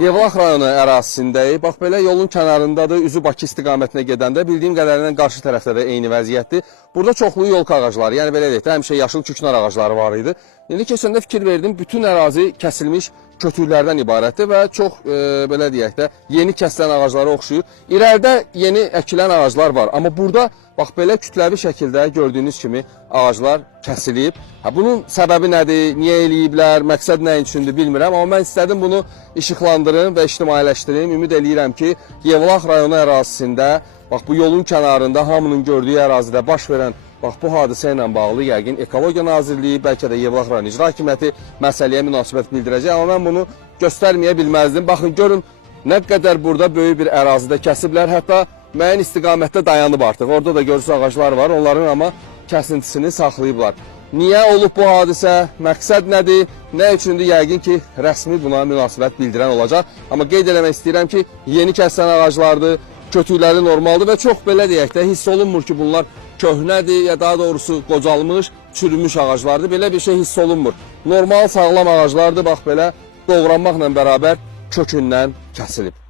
Yevlax rayonu ərazisindəyik. Bax, belə yolun kənarındadır, üzü Bakı istiqamətinə gedəndə. Bildiyim qədərilə qarşı tərəfdə də eyni vəziyyətdir. Burada çoxlu yolka ağacları, yəni belə deyək də, həmişə yaşıl küknar ağacları var idi. İndi keçəndə fikir verdim, bütün ərazi kəsilmiş kötüklərdən ibarətdir və çox, belə deyək də, yeni kəsilən ağaclara oxşuyur. İrəlidə yeni əkilən ağaclar var, amma burada, bax, belə kütləvi şəkildə gördüyünüz kimi ağaclar kəsilib. Bunun səbəbi nədir, niyə eləyiblər, məqsəd nə üçündür bilmirəm, amma mən istədim bunu işıqlandırım və ictimailəşdirim. Ümid eləyirəm ki, Yevlax rayonu ərazisində, bax, bu yolun kənarında hamının gördüyü ərazidə baş verən bax, bu hadisə ilə bağlı yəqin Ekologiya Nazirliyi, bəlkə də Yevlax rayon İcra Hakimiyyəti məsələyə münasibət bildirəcək, amma mən bunu göstərməyə bilməzdim. Baxın, görün, nə qədər burada böyük bir ərazidə kəsiblər, hətta müəyyən istiqamətdə dayanıb artıq. Orada da görürsünüz ağaclar var, onların amma kəsintisini saxlayıblar. Niyə olub bu hadisə, məqsəd nədir, nə üçündür, yəqin ki, rəsmi buna münasibət bildirən olacaq. Amma qeyd eləmək istəyirəm ki, yeni kəsilən ağaclardır, kötükləri normaldır və çox belə deyək də, hiss olunmur ki, bunlar köhnədir, ya daha doğrusu qocalmış, çürümüş ağaclardır. Belə bir şey hiss olunmur. Normal, sağlam ağaclardır, bax belə doğranmaqla bərabər kökündən kəsilib.